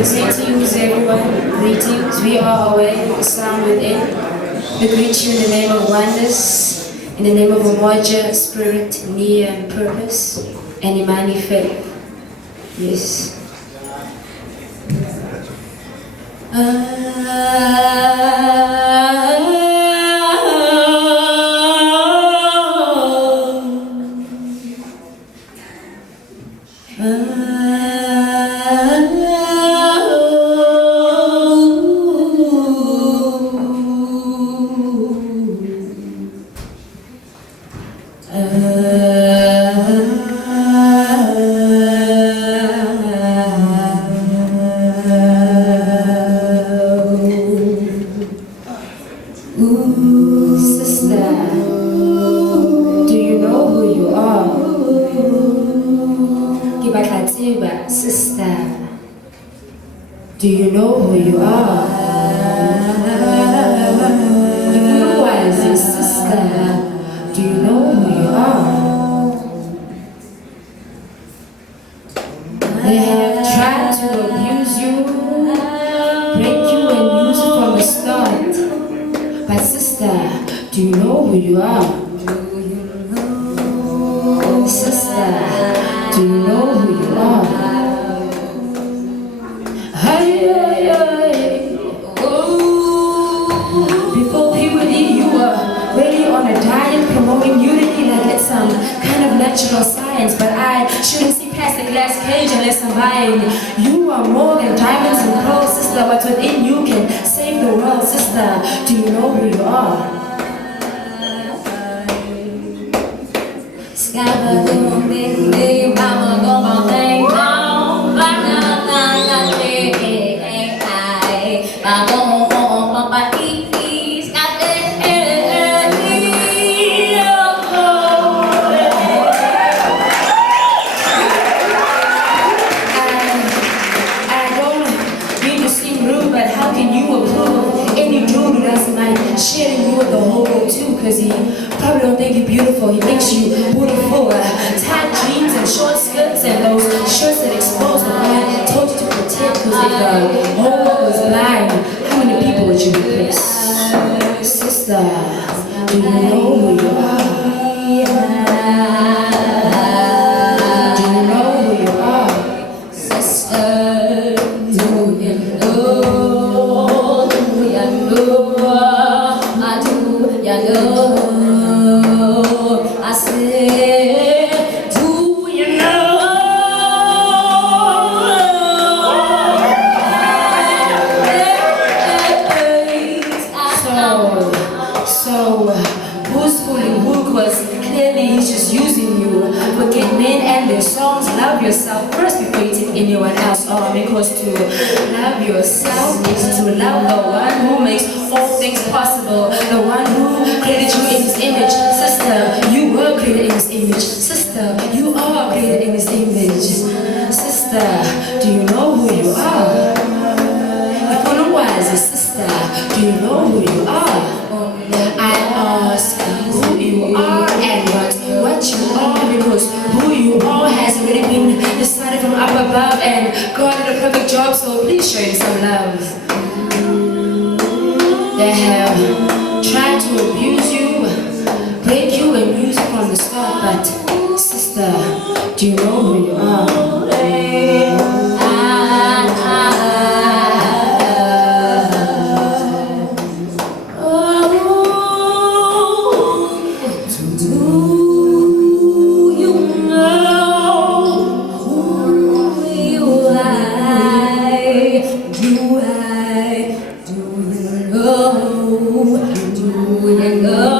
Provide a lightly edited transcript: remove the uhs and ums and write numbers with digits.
Greetings everyone, greetings, we are aware, the sound within. We greet you in the name of oneness, in the name of Umoja, spirit, nia and purpose, and Imani faith. Yes. Sister, do you know who you are? Kibakatiba, sister, do you know who you are? Ikuwazi, sister, do you know who you are? They have tried to abuse you, break you and use it from the start. But sister, do you know who you are? Sister, do you know who you are? Before puberty, you were really on a diet promoting unity like it's some kind of natural science. But I shouldn't see past the glass cage unless I'm buying. You are more than diamonds and pearls, sister. What's within you can save the world, sister. Do you know who you are? Sharing you with the whole world too, cause he probably don't think you're beautiful. He thinks you beautiful. Tight jeans and short skirts and those shirts that expose the blind. Told you to pretend, cause if the whole world was blind, how many people would you replace? Sister, do you know who you are? Do you know who you are? Sister, do you know? I said, do you know? So who's fooling who? Cause clearly he's just using you. Forget men and their songs. Love yourself first before you take anyone else on. Because to love yourself is to love the one who makes all things possible. The one who created you in his image. Sister, you were created in his image. Sister, you are created in his image. Sister, do you know who you are? Sister, do you know who you are? I ask who you are and what you are, because who you are has already been decided from up above, and God did a perfect job, so please show him some love. They have tried to abuse you, break you and use you from the start, but sister, do you know who you are? Do you know?